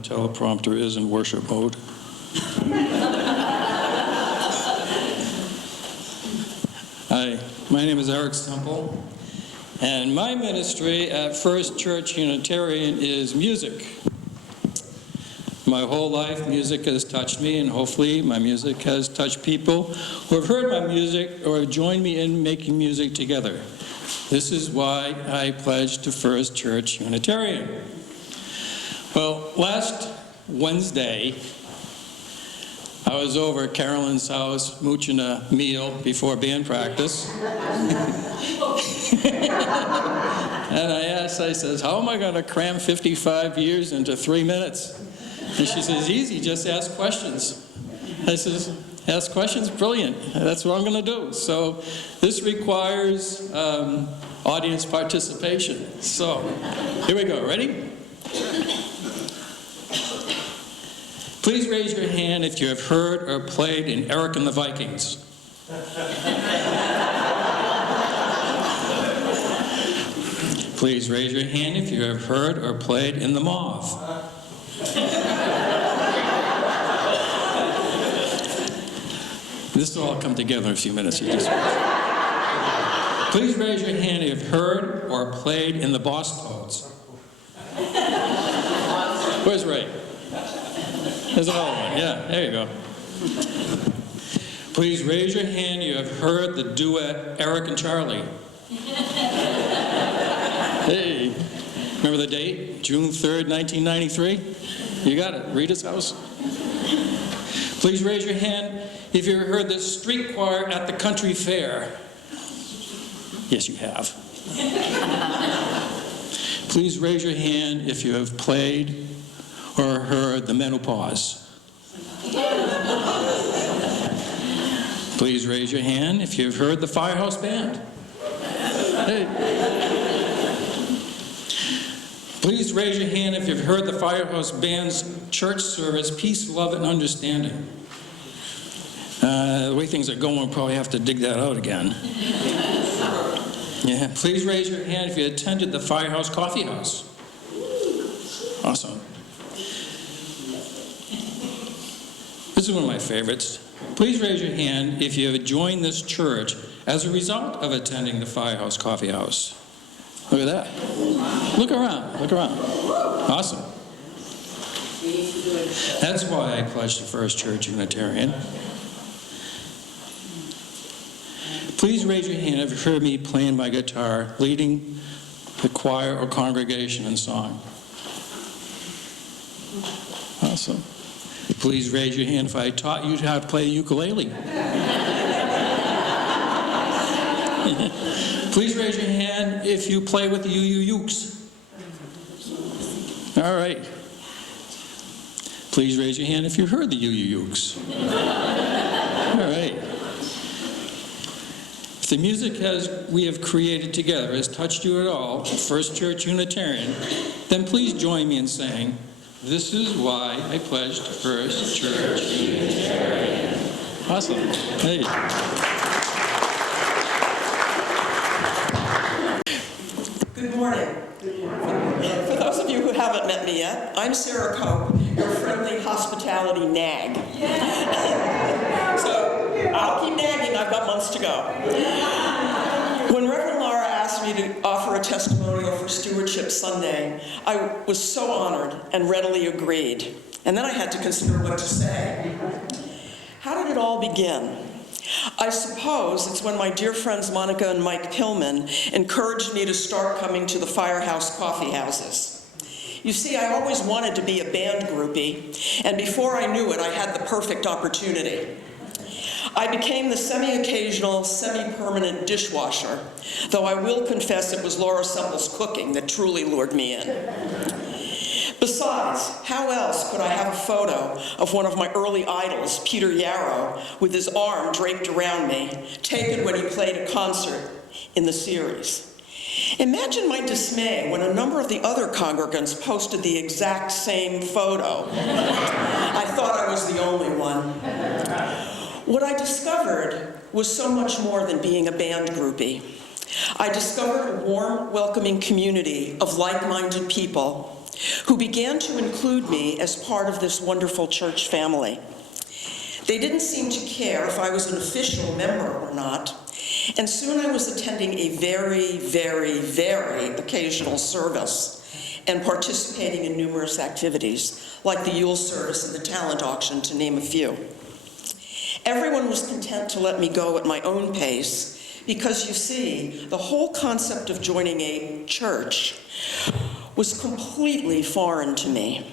teleprompter is in worship mode. Hi, my name is Eric Semple, and my ministry at First Church Unitarian is music. My whole life, music has touched me, and hopefully my music has touched people who have heard my music or have joined me in making music together. This is why I pledged to First Church Unitarian. Well, last Wednesday, I was over at Carolyn's house mooching a meal before band practice. And I says, how am I going to cram 55 years into 3 minutes? And she says, easy, just ask questions. I says, ask questions? Brilliant. That's what I'm going to do. So this requires audience participation. So here we go. Ready? Please raise your hand if you have heard or played in Eric and the Vikings. Please raise your hand if you have heard or played in The Moth. This will all come together in a few minutes. Please raise your hand if you've heard or played in The Boss Toads. Where's Ray? There's another one. Yeah, there you go. Please raise your hand if you have heard the duet Eric and Charlie. Hey, remember the date? June 3rd, 1993? You got it. Rita's house. Please raise your hand if you heard the street choir at the country fair. Yes, you have. Please raise your hand if you have played or heard the menopause. Please raise your hand if you've heard the Firehouse Band. Hey. Please raise your hand if you've heard the Firehouse Band's church service, Peace, Love, and Understanding. The way things are going, we'll probably have to dig that out again. Yeah. Please raise your hand if you attended the Firehouse Coffee House. Awesome. This is one of my favorites. Please raise your hand if you have joined this church as a result of attending the Firehouse Coffee House. Look at that. Look around. Look around. Awesome. That's why I pledged to First Church Unitarian. Please raise your hand if you've heard me playing my guitar, leading the choir or congregation in song. Awesome. Please raise your hand if I taught you how to play the ukulele. Please raise your hand if you play with the ukes. All right. Please raise your hand if you heard the ukes. All right. If the music we have created together has touched you at all, First Church Unitarian, then please join me in saying, this is why I pledged to First Church Unitarian. Awesome. Hey. Good morning. For those of you who haven't met me yet, I'm Lara Hoke, your friendly hospitality nag. So I'll keep nagging, I've got months to go. When Reverend Lara asked me to offer a testimonial for Stewardship Sunday, I was so honored and readily agreed. And then I had to consider what to say. How did it all begin? I suppose it's when my dear friends Monica and Mike Pillman encouraged me to start coming to the Firehouse Coffee Houses. You see, I always wanted to be a band groupie, and before I knew it, I had the perfect opportunity. I became the semi-occasional, semi-permanent dishwasher, though I will confess it was Lara Semple's cooking that truly lured me in. Besides, how else could I have a photo of one of my early idols, Peter Yarrow, with his arm draped around me, taken when he played a concert in the series? Imagine my dismay when a number of the other congregants posted the exact same photo. I thought I was the only one. What I discovered was so much more than being a band groupie. I discovered a warm, welcoming community of like-minded people who began to include me as part of this wonderful church family. They didn't seem to care if I was an official member or not, and soon I was attending a very, very, very occasional service and participating in numerous activities, like the Yule service and the talent auction, to name a few. Everyone was content to let me go at my own pace because, you see, the whole concept of joining a church was completely foreign to me.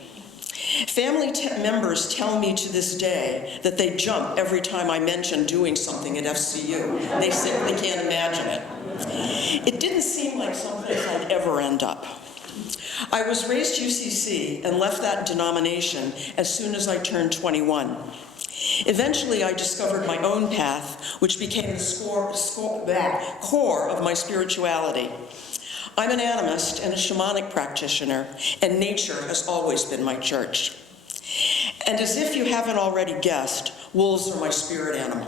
Family members tell me to this day that they jump every time I mention doing something at FCU. They simply can't imagine it. It didn't seem like someplace I'd ever end up. I was raised UCC and left that denomination as soon as I turned 21. Eventually, I discovered my own path, which became the core of my spirituality. I'm an animist and a shamanic practitioner, and nature has always been my church. And as if you haven't already guessed, wolves are my spirit animal.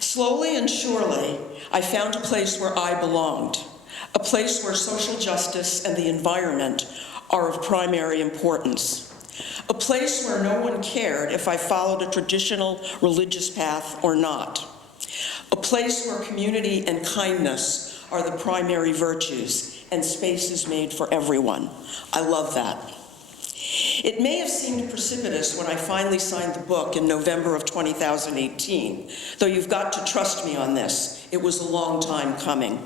Slowly and surely, I found a place where I belonged, a place where social justice and the environment are of primary importance. A place where no one cared if I followed a traditional religious path or not. A place where community and kindness are the primary virtues, and space is made for everyone. I love that. It may have seemed precipitous when I finally signed the book in November of 2018, though you've got to trust me on this. It was a long time coming.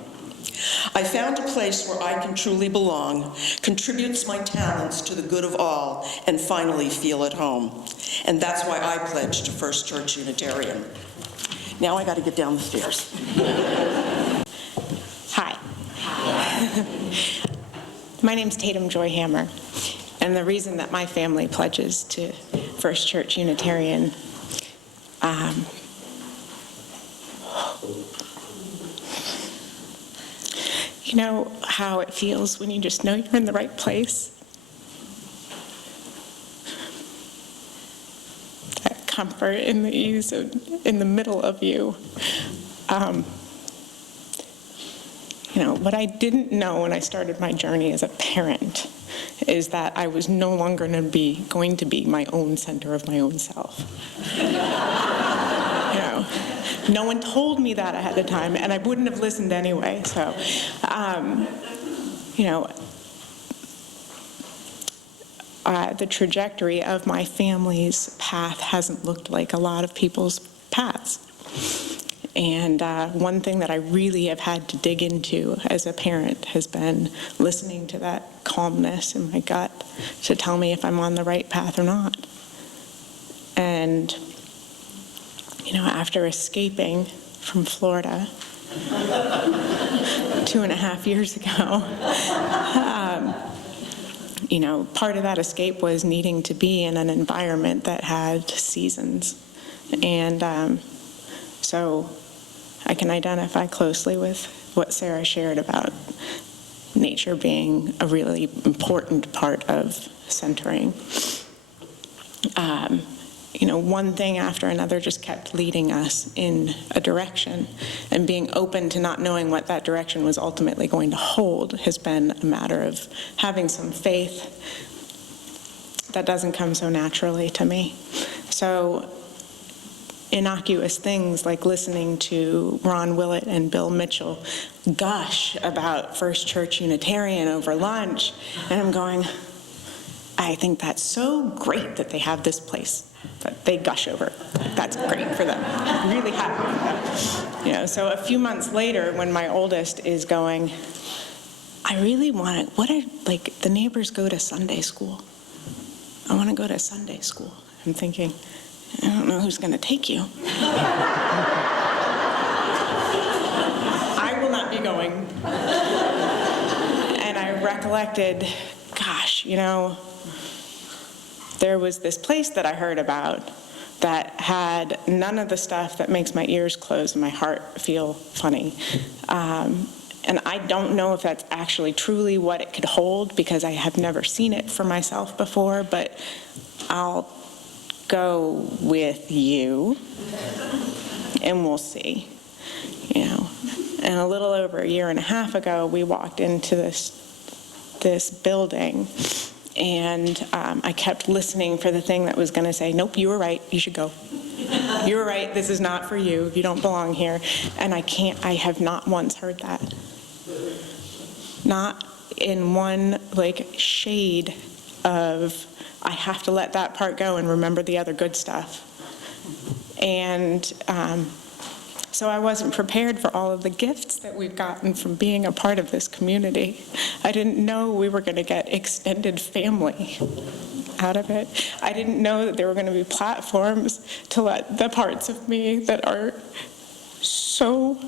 I found a place where I can truly belong, contributes my talents to the good of all, and finally feel at home. And that's why I pledged to First Church Unitarian. Now I got to get down the stairs. Hi. My name's Tatum Joy Hammer, and the reason that my family pledges to First Church Unitarian, you know how it feels when you just know you're in the right place? That comfort and the ease in the middle of you. You know, what I didn't know when I started my journey as a parent is that I was no longer going to be my own center of my own self. You know, no one told me that ahead of time, and I wouldn't have listened anyway. So, you know, the trajectory of my family's path hasn't looked like a lot of people's paths. And one thing that I really have had to dig into as a parent has been listening to that calmness in my gut to tell me if I'm on the right path or not. And, you know, after escaping from Florida 2.5 years ago, you know, part of that escape was needing to be in an environment that had seasons. And so I can identify closely with what Sarah shared about nature being a really important part of centering. You know, one thing after another just kept leading us in a direction, and being open to not knowing what that direction was ultimately going to hold has been a matter of having some faith that doesn't come so naturally to me. So innocuous things like listening to Ron Willett and Bill Mitchell gush about First Church Unitarian over lunch, and I'm going, I think that's so great that they have this place that they gush over. That's great for them. I'm really happy with them. You know, so a few months later, when my oldest is going, I really want to, like, the neighbors go to Sunday school. I want to go to Sunday school. I'm thinking, I don't know who's going to take you. I will not be going. And I recollected, gosh, you know, there was this place that I heard about that had none of the stuff that makes my ears close and my heart feel funny. And I don't know if that's actually truly what it could hold, because I have never seen it for myself before, but I'll go with you and we'll see, you know. And a little over 1.5 years ago, we walked into this this building, and I kept listening for the thing that was going to say, nope, you were right, you should go. You were right, this is not for you, you don't belong here. And I have not once heard that. Not in one shade of, I have to let that part go and remember the other good stuff. And so I wasn't prepared for all of the gifts that we've gotten from being a part of this community. I didn't know we were going to get extended family out of it. I didn't know that there were going to be platforms to let the parts of me that are so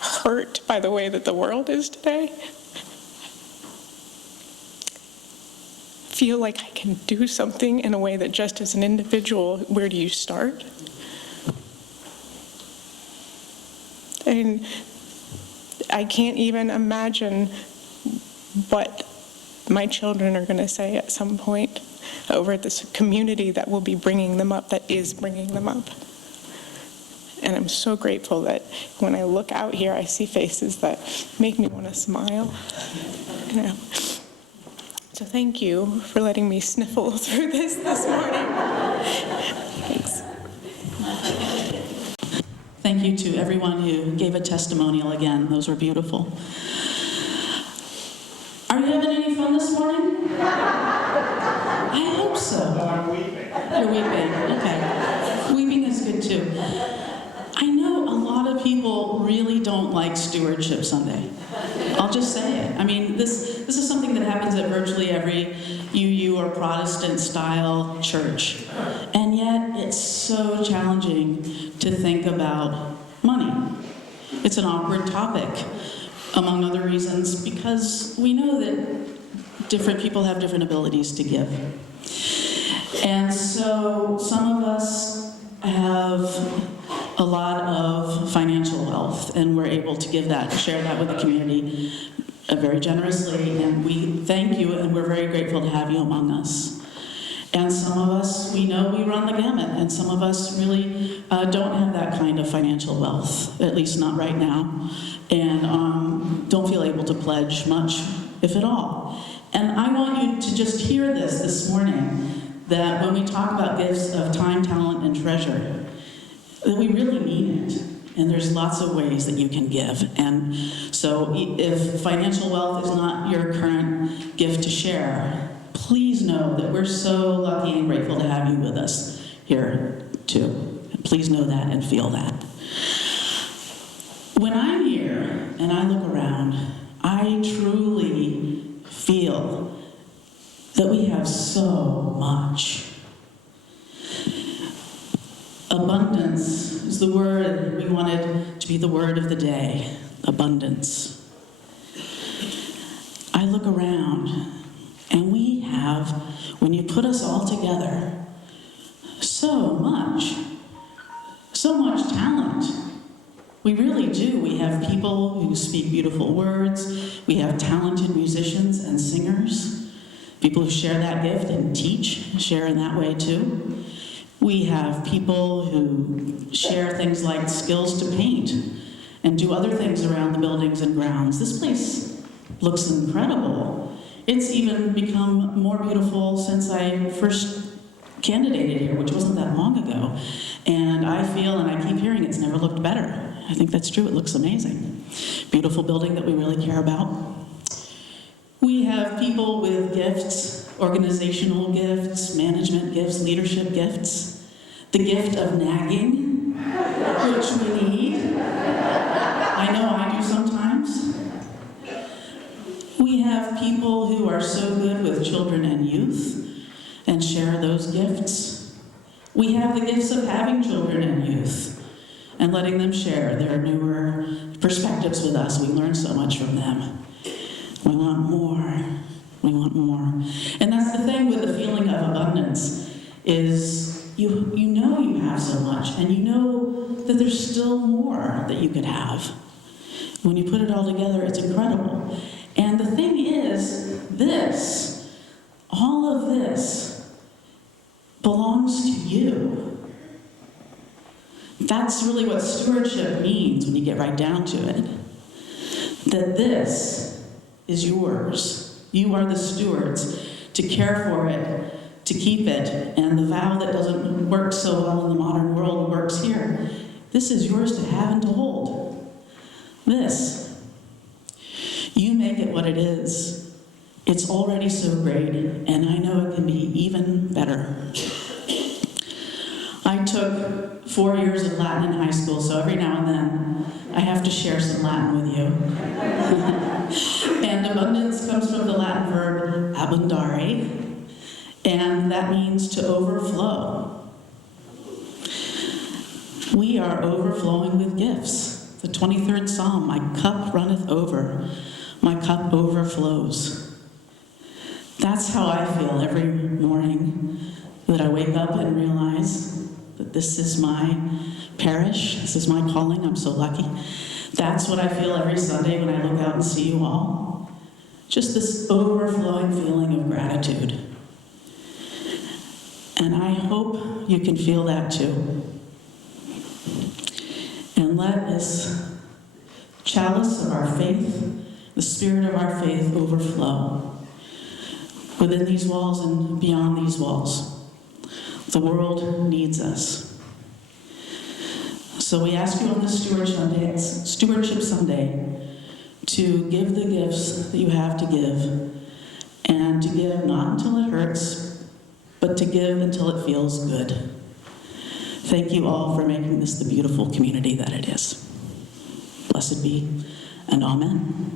hurt by the way that the world is today feel like I can do something in a way that just as an individual, where do you start? And I can't even imagine what my children are going to say at some point over this community that will be bringing them up, that is bringing them up. And I'm so grateful that when I look out here, I see faces that make me want to smile. You know. So thank you for letting me sniffle through this morning. Thanks. Thank you to everyone who gave a testimonial again. Those were beautiful. Are you having any fun this morning? I hope so. I'm weeping. You're weeping. Okay. Weeping is good too. I know a lot of people really don't like Stewardship Sunday. I'll just say it. I mean, this is something that happens at virtually every UU or Protestant-style church. And yet, it's so challenging to think about money. It's an awkward topic, among other reasons, because we know that different people have different abilities to give. And so some of us have a lot of financial wealth, and we're able to give that, share that with the community very generously, and we thank you, and we're very grateful to have you among us. And some of us, we know we run the gamut, and some of us really don't have that kind of financial wealth, at least not right now, and don't feel able to pledge much, if at all. And I want you to just hear this morning, that when we talk about gifts of time, talent, and treasure, that we really mean it. And there's lots of ways that you can give. And so if financial wealth is not your current gift to share, please know that we're so lucky and grateful to have you with us here too. Please know that and feel that. When I'm here and I look around, I truly feel that we have so much. Abundance is the word we wanted to be the word of the day. Abundance. I look around and we have, when you put us all together, so much talent. We really do. We have people who speak beautiful words. We have talented musicians and singers. People who share that gift and teach, share in that way too. We have people who share things like skills to paint and do other things around the buildings and grounds. This place looks incredible. It's even become more beautiful since I first candidated here, which wasn't that long ago. And I feel, and I keep hearing, it's never looked better. I think that's true. It looks amazing. Beautiful building that we really care about. We have people with gifts, organizational gifts, management gifts, leadership gifts, the gift of nagging, which we need. I know I do sometimes. We have people who are so good with children and youth and share those gifts. We have the gifts of having children and youth and letting them share their newer perspectives with us. We learn so much from them. We want more. We want more. And that's the thing with the feeling of abundance, is you know you have so much, and you know that there's still more that you could have. When you put it all together, it's incredible. And the thing is, all of this belongs to you. That's really what stewardship means when you get right down to it. That this is yours. You are the stewards to care for it, to keep it, and the vow that doesn't work so well in the modern world works here. This is yours to have and to hold. This. You make it what it is. It's already so great, and I know it can be even better. I took 4 years of Latin in high school, so every now and then I have to share some Latin with you. And abundance comes from the Latin verb abundare, and that means to overflow. We are overflowing with gifts. The 23rd Psalm, my cup runneth over, my cup overflows. That's how I feel every morning that I wake up and realize that this is my parish, this is my calling, I'm so lucky. That's what I feel every Sunday when I look out and see you all. Just this overflowing feeling of gratitude. And I hope you can feel that too. And let this chalice of our faith, the spirit of our faith, overflow within these walls and beyond these walls. The world needs us. So we ask you on this Stewardship Sunday to give the gifts that you have to give, and to give not until it hurts, but to give until it feels good. Thank you all for making this the beautiful community that it is. Blessed be, and amen.